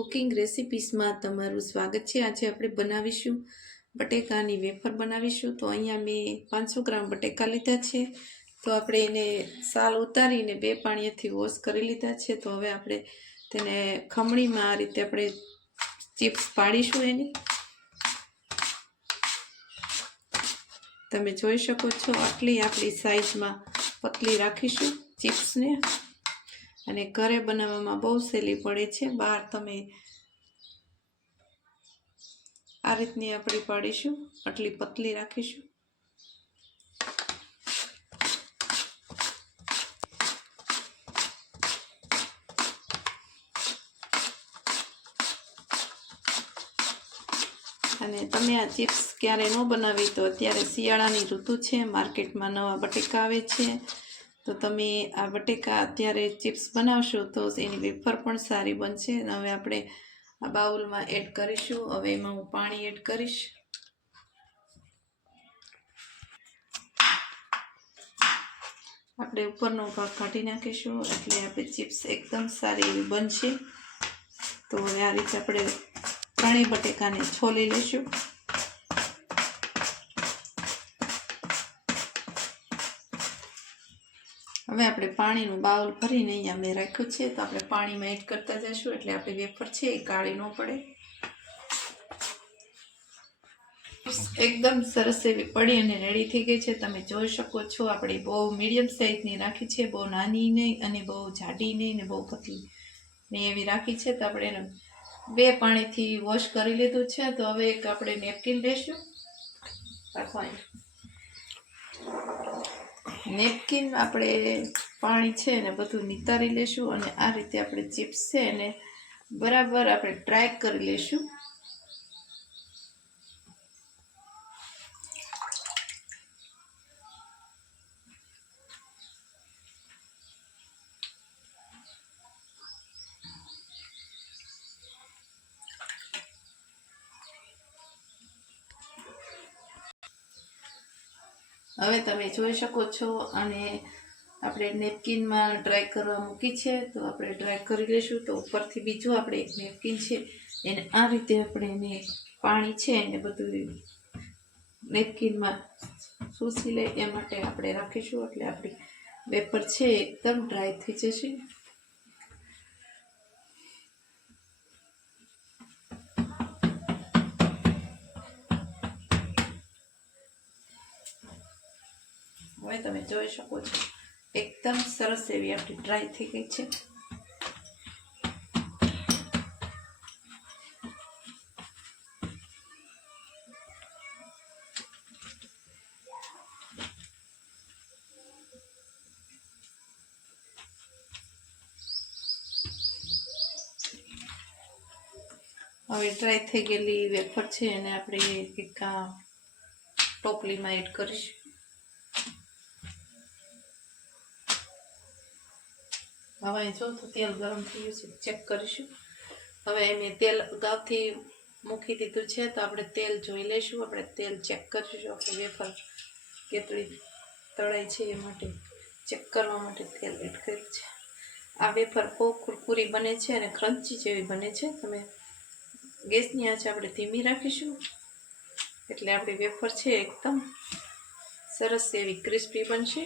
Cooking રેસિપીસમાં તમારું સ્વાગત છે. આજે આપણે બનાવીશું બટેકાની વેફર બનાવીશું. તો અહીંયા મેં પાંચસો ગ્રામ બટેકા લીધા છે. તો આપણે એને સાલ ઉતારીને બે પાણીથી વોશ કરી લીધા છે. તો હવે આપણે તેને ખમણીમાં આ રીતે આપણે ચિપ્સ પાડીશું એની. તમે જોઈ શકો છો, આટલી આપણી સાઈઝમાં પતલી રાખીશું ચિપ્સને. અને ઘરે બનાવવામાં બહુ સહેલી પડે છે. બહાર તમે આ રીતની આપણી પાડીશું, આટલી પતલી રાખીશું. અને તમે આ ચિપ્સ ક્યારે ન બનાવી તો અત્યારે શિયાળાની ઋતુ છે, માર્કેટમાં નવા બટેકા આવે છે તો તમે આ બટેકા અત્યારે ચિપ્સ બનાવશો તો એની વેફર પણ સારી બનશે અને હવે આપણે આ બાઉલમાં એડ કરીશું. હવે એમાં હું પાણી એડ કરીશ. આપણે ઉપરનો ભાગ કાઢી નાખીશું એટલે આપણે ચિપ્સ એકદમ સારી એવી બનશે. તો હવે આ રીતે આપણે ત્રણેય બટેકાને છોલી લઈશું. હવે આપણે પાણીનું બાઉલ ભરીને અહીંયા મેં રાખ્યું છે, તો આપણે પાણીમાં એડ કરતા જઈશું, એટલે આપણી વેફર છે એ કાળી ન પડે. એકદમ સરસ એવી પડી અને રેડી થઈ ગઈ છે. તમે જોઈ શકો છો, આપણે બહુ મીડિયમ સાઈઝની રાખી છે, બહુ નાની નહીં અને બહુ જાડી નહીં ને બહુ પતલી. ને એવી રાખી છે, તો આપણે એને બે પાણીથી વોશ કરી લીધું છે. તો હવે એક આપણે નેપકિન લેશું. રાખવાની. નેપકિન આપણે પાણી છે ને બધું નિતારી લેશું અને આ રીતે આપણે ચિપ્સ છે એને બરાબર આપણે ટ્રાય કરી લેશું. હવે તમે જોઈ શકો છો અને આપણે નેપકિનમાં ડ્રાય કરવા મૂકી છે, તો આપણે ડ્રાય કરી લઈશું. તો ઉપરથી બીજું આપણે એક નેપકિન છે, એને આ રીતે આપણે એને પાણી છે એને બધું નેપકિનમાં સૂસી લે એ માટે આપણે રાખીશું, એટલે આપણી વેપર છે એકદમ ડ્રાય થઈ જશે. હવે તમે જોઈ શકો છો. એકદમ સરસ એવી આપણી ડ્રાય થઈ ગઈ છે. હવે ડ્રાય થઈ ગયેલી વેફર છે એને આપણે એક ટોપલીમાં એડ કરીશું. હવે જો તો તેલ ગરમ થઈ ગયું છે ચેક કરીશું. હવે મેં તેલ અગાઉથી મૂકી દીધું છે, તો આપણે તેલ જોઈ લઈશું. આપણે તેલ ચેક કરીશું, આપણે વેફર કેટલી તળાઈ છે એ માટે ચેક કરવા માટે તેલ એડ કર્યું છે. આ વેફર બહુ કુરકુરી બને છે અને ક્રન્ચી જેવી બને છે. તમે ગેસની આંચ આપણે ધીમી રાખીશું. એટલે આપણી વેફર છે એકદમ સરસ એવી ક્રિસ્પી બનશે.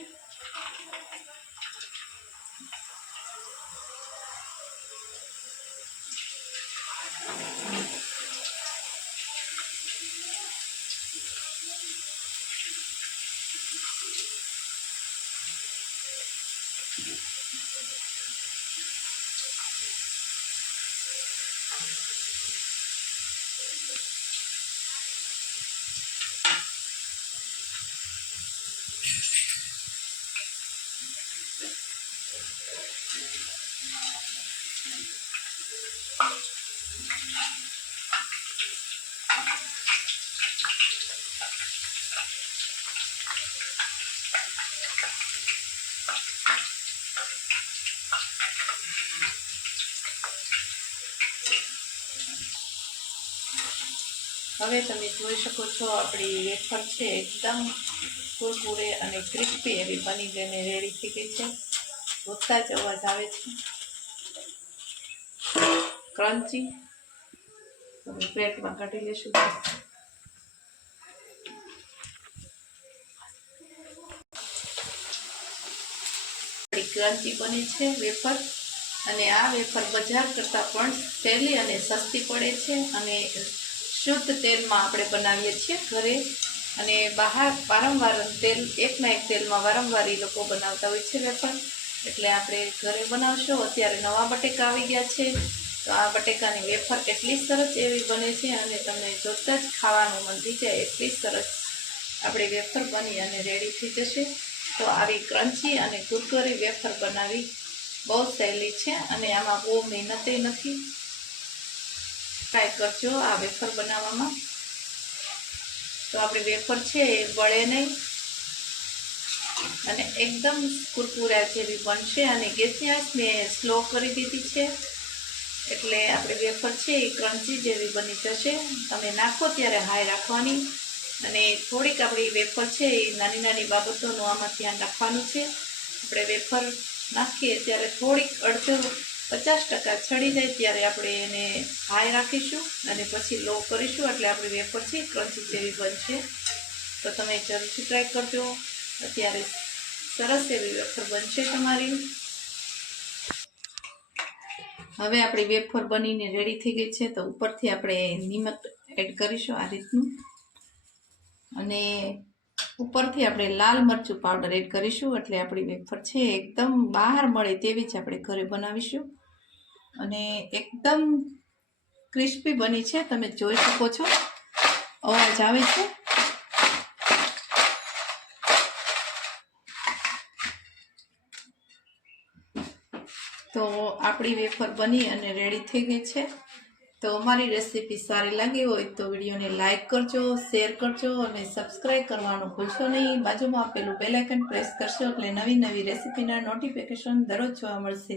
Thank you. હવે તમે જોઈ શકો છો આપણી વેફર છે એકદમ કુરકુરે અને ક્રિસ્પી એવી બની જઈને રેડી થઈ ગઈ છે. વધતા જ અવાજ આવે છે. ક્રન્ચી. હવે પ્લેટમાં કાઢી લેશું. ક્રાંતિ બને છે વેફર. અને આ વેફર બજાર કરતાં પણ સહેલી અને સસ્તી પડે છે અને શુદ્ધ તેલમાં આપણે બનાવીએ છીએ ઘરે. અને બહાર વારંવાર તેલ, એકના એક તેલમાં વારંવાર એ લોકો બનાવતા હોય છે વેફર. એટલે આપણે ઘરે બનાવશો. અત્યારે નવા બટેકા આવી ગયા છે. તો આ બટેકાની વેફર એટલી સરસ એવી બને છે અને તમને જોતાં જ ખાવાનું મન થઈ જાય એટલી સરસ આપણી વેફર બની અને રેડી થઈ જશે. તો આવી ક્રન્ચી અને કુરકુરી વેફર બનાવી બહુ સહેલી છે અને આમાં બહુ મહેનતે નથી. ટ્રાય કરજો આ વેફર બનાવવામાં. તો આપણી વેફર છે એ બળે નહીં. અને એકદમ કુરકુરા જેવી બનશે અને ગેસની આંચ મેં સ્લો કરી દીધી છે. એટલે આપણી વેફર છે એ ક્રન્ચી જેવી બની જશે. તમે નાખો ત્યારે હાઈ રાખવાની. અને થોડીક આપણી વેફર છે એ નાની નાની બાબતોનું આમાં ધ્યાન રાખવાનું છે. આપણે વેફર નાખીએ ત્યારે થોડીક અડધો પચાસ ટકા છડી જાય ત્યારે આપણે એને હાઈ રાખીશું અને પછી લો કરીશું એટલે આપણી વેફર છે ક્રન્ચી જેવી બનશે. તો તમે જરૂરથી ટ્રાય કરજો. અત્યારે સરસ એવી વેફર બનશે તમારી. હવે આપણી વેફર બનીને રેડી થઈ ગઈ છે તો ઉપરથી આપણે નિમક એડ કરીશું આ રીતનું. અને ઉપરથી આપણે લાલ મરચું પાવડર એડ કરીશું એટલે આપણી વેફર છે એકદમ બહાર મળે તેવી જ આપણે ઘરે બનાવીશું. અને એકદમ ક્રિસ્પી બની છે. તમે જોઈ શકો છો. અવાજ આવે છે. તો આપણી વેફર બની અને રેડી થઈ ગઈ છે. તો અમારી રેસીપી સારી લાગી હોય તો વિડીયોને લાઇક કરજો શેર કરજો અને સબસ્ક્રાઈબ કરવાનું ભૂલશો નહીં. બાજુમાં આપેલું બેલાઇકન પ્રેસ કરશો એટલે નવી નવી રેસીપીના નોટિફિકેશન દરરોજ જોવા મળશે.